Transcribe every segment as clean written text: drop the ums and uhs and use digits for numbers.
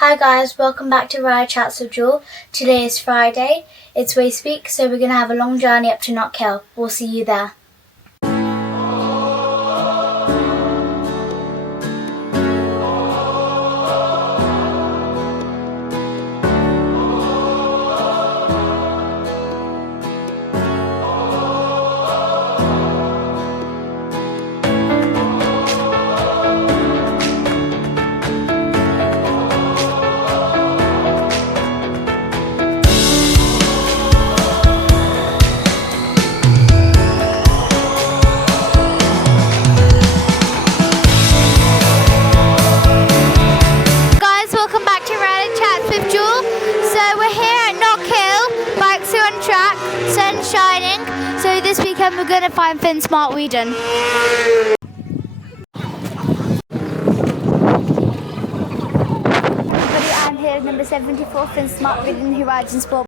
Hi guys, welcome back to Ride Chats with Jewel. Today is Friday, it's race week, so we're going to have a long journey up to Knockhill. We'll see you there. Shining, so this weekend we're going to find Finn Smart Whedon. I'm here with number 74, Finn Smart Whedon, who rides in sport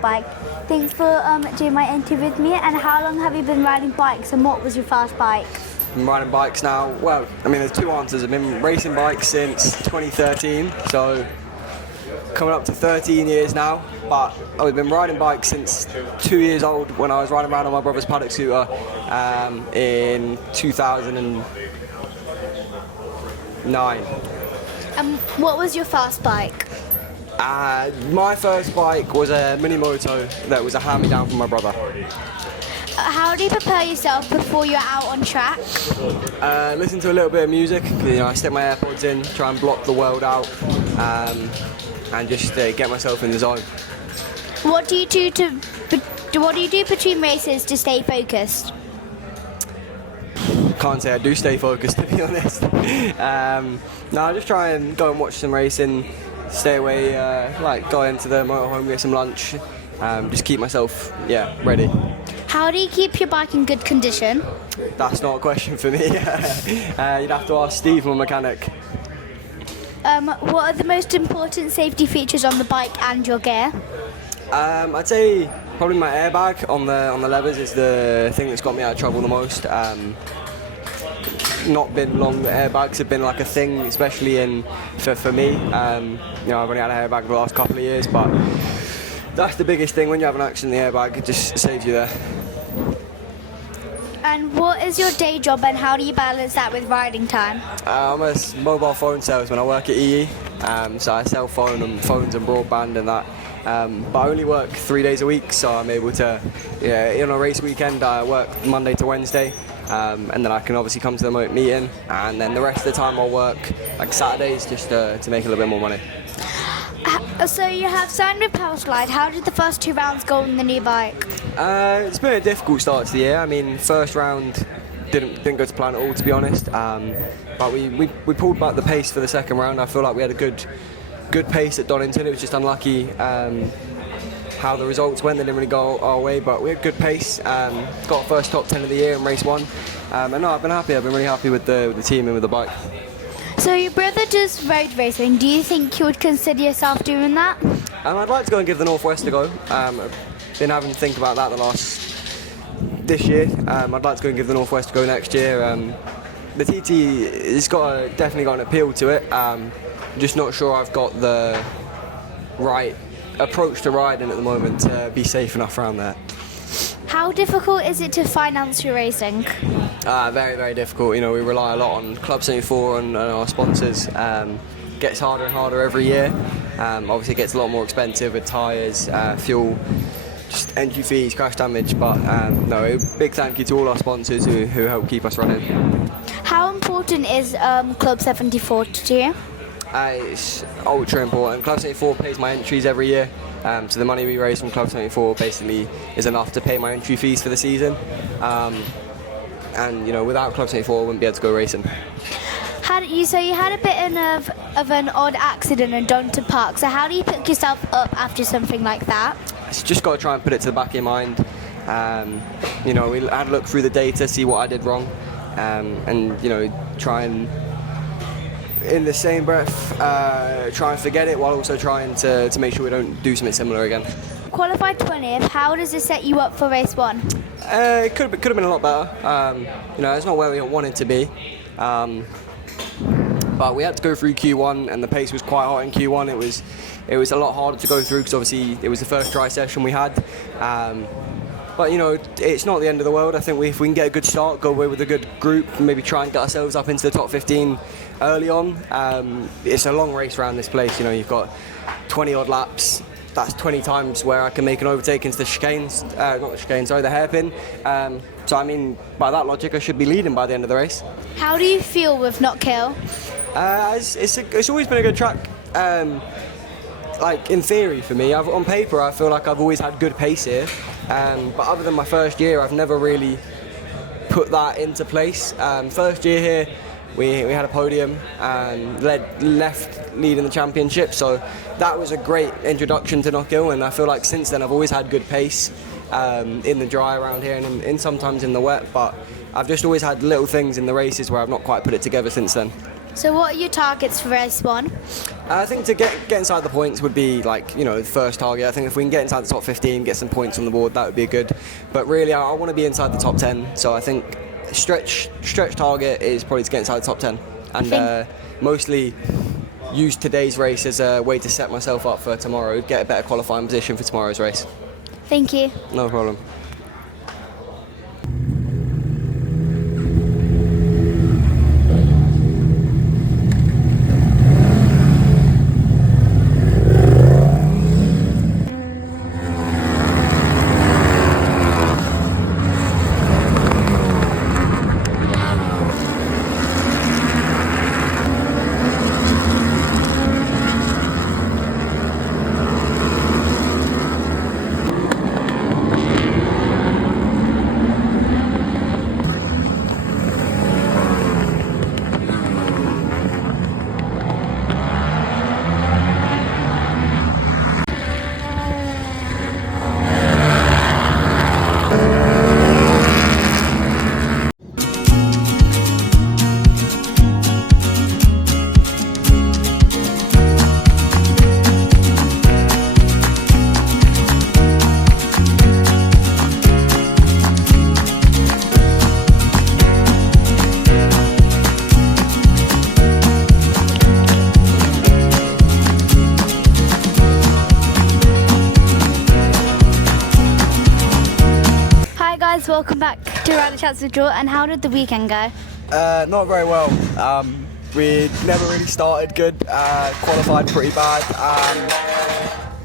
bike. Thanks for doing my interview with me. And how long have you been riding bikes, and what was your first bike? I've been riding bikes now, well, I mean there's two answers. I've been racing bikes since 2013, so coming up to 13 years now, but I've been riding bikes since 2 years old when I was riding around on my brother's paddock scooter in 2009. What was your first bike? My first bike was a mini moto that was a hand-me-down from my brother. How do you prepare yourself before you're out on track? Listen to a little bit of music. I stick my AirPods in, try and block the world out. And just get myself in the zone. What do you do between races to stay focused? Can't say I do stay focused, to be honest. No, I just try and go and watch some racing, stay away, go into the motorhome, get some lunch, just keep myself, ready. How do you keep your bike in good condition? That's not a question for me. You'd have to ask Steve, my mechanic. What are the most important safety features on the bike and your gear? I'd say probably my airbag on the levers is the thing that's got me out of trouble the most. Not been long that airbags have been like a thing, especially for me. I've only had an airbag for the last couple of years, but that's the biggest thing. When you have an accident, the airbag just saves you there. And what is your day job, and how do you balance that with riding time? I'm a mobile phone salesman. I work at EE, so I sell phones and broadband and that. But I only work 3 days a week, so I'm able to, on a race weekend, I work Monday to Wednesday, and then I can obviously come to the meeting, and then the rest of the time I'll work like Saturdays just to make a little bit more money. So you have signed with Powerslide. How did the first 2 rounds go on the new bike? It's been a difficult start to the year. I mean, first round didn't go to plan at all, to be honest. But we pulled back the pace for the second round. I feel like we had a good pace at Donington. It was just unlucky how the results went. They didn't really go our way, but we had good pace. Got first top 10 of the year in race 1. And no, I've been happy. I've been really happy with the team and with the bike. So your brother does road racing. Do you think you would consider yourself doing that? I'd like to go and give the Northwest a go. I've been having to think about that this year. I'd like to go and give the Northwest a go next year. The TT has definitely got an appeal to it. Just not sure I've got the right approach to riding at the moment to be safe enough around there. How difficult is it to finance your racing? Very, very difficult. We rely a lot on Club 74 and our sponsors. Gets harder and harder every year. Obviously it gets a lot more expensive with tyres, fuel, just entry fees, crash damage, but no, big thank you to all our sponsors who help keep us running. How important is Club 74 to you? It's ultra important. Club 74 pays my entries every year, so the money we raise from Club 74 basically is enough to pay my entry fees for the season. And without Club 74 I wouldn't be able to go racing. So you had a bit of an odd accident in Donington Park, so how do you pick yourself up after something like that? It's just got to try and put it to the back of your mind. We had a look through the data, see what I did wrong, and try and in the same breath try and forget it while also trying to make sure we don't do something similar again. Qualified 20th, how does it set you up for race 1? It could have been a lot better. It's not where we wanted to be. but we had to go through Q1, and the pace was quite hot in Q1. It was a lot harder to go through because obviously it was the first dry session we had. But it's not the end of the world. I think if we can get a good start, go away with a good group, maybe try and get ourselves up into the top 15 early on. It's a long race around this place. You've got 20 odd laps. That's 20 times where I can make an overtake into the chicanes, not the chicanes, sorry, the hairpin. So I mean, by that logic, I should be leading by the end of the race. How do you feel with Knockhill? It's always been a good track. Like in theory for me, on paper I feel like I've always had good pace here, but other than my first year I've never really put that into place. First year here we had a podium and left leading the championship, so that was a great introduction to Knockhill, and I feel like since then I've always had good pace in the dry around here and in sometimes in the wet, but I've just always had little things in the races where I've not quite put it together since then. So what are your targets for race 1? I think to get inside the points would be the first target. I think if we can get inside the top 15, get some points on the board, that would be good. But really, I want to be inside the top 10. So I think stretch target is probably to get inside the top 10, and mostly use today's race as a way to set myself up for tomorrow, get a better qualifying position for tomorrow's race. Thank you. No problem. Welcome back to Rally Chats with Joe. And how did the weekend go? Not very well. We never really started good, qualified pretty bad,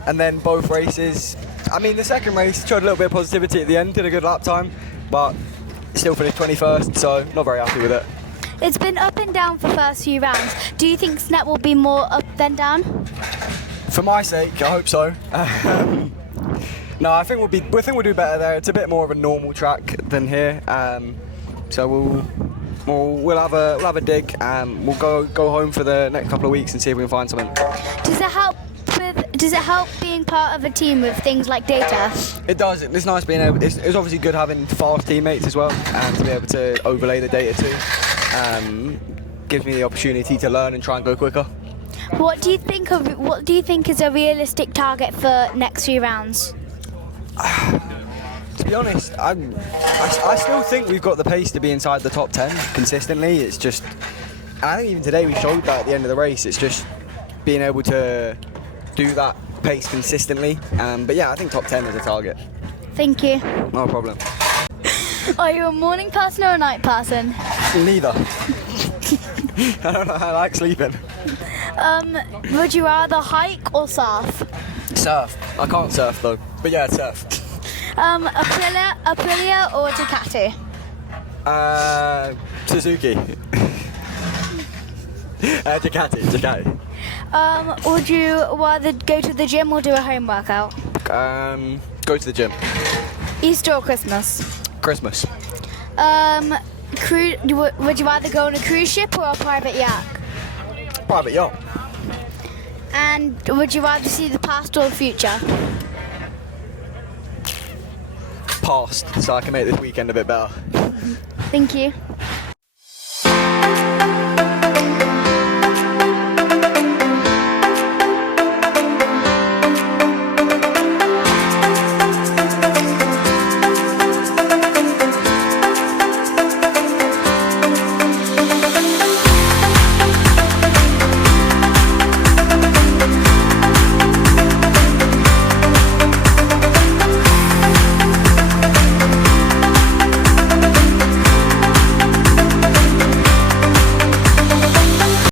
and then both races. I mean, the second race showed a little bit of positivity at the end, did a good lap time, but still finished 21st, so not very happy with it. It's been up and down for the first few rounds. Do you think Snap will be more up than down? For my sake, I hope so. No, I think we'll do better there. It's a bit more of a normal track than here, so we'll have a dig, and we'll go home for the next couple of weeks and see if we can find something. Does it help being part of a team with things like data? It does. It's nice being able. It's obviously good having fast teammates as well, and to be able to overlay the data too. Gives me the opportunity to learn and try and go quicker. What do you think is a realistic target for next few rounds? To be honest, I still think we've got the pace to be inside the top 10 consistently. It's just, and I think even today we showed that at the end of the race. It's just being able to do that pace consistently. But yeah, I think top 10 is a target. Thank you. No problem. Are you a morning person or a night person? Neither. I don't know. I like sleeping. Would you rather hike or surf? Surf. I can't surf though, but yeah, surf. Aprilia or Ducati? Suzuki. Ducati. Would you rather go to the gym or do a home workout? Go to the gym. Easter or Christmas? Christmas. Would you rather go on a cruise ship or a private yacht? Private yacht. And would you rather see the past or the future? Past, so I can make this weekend a bit better. Thank you.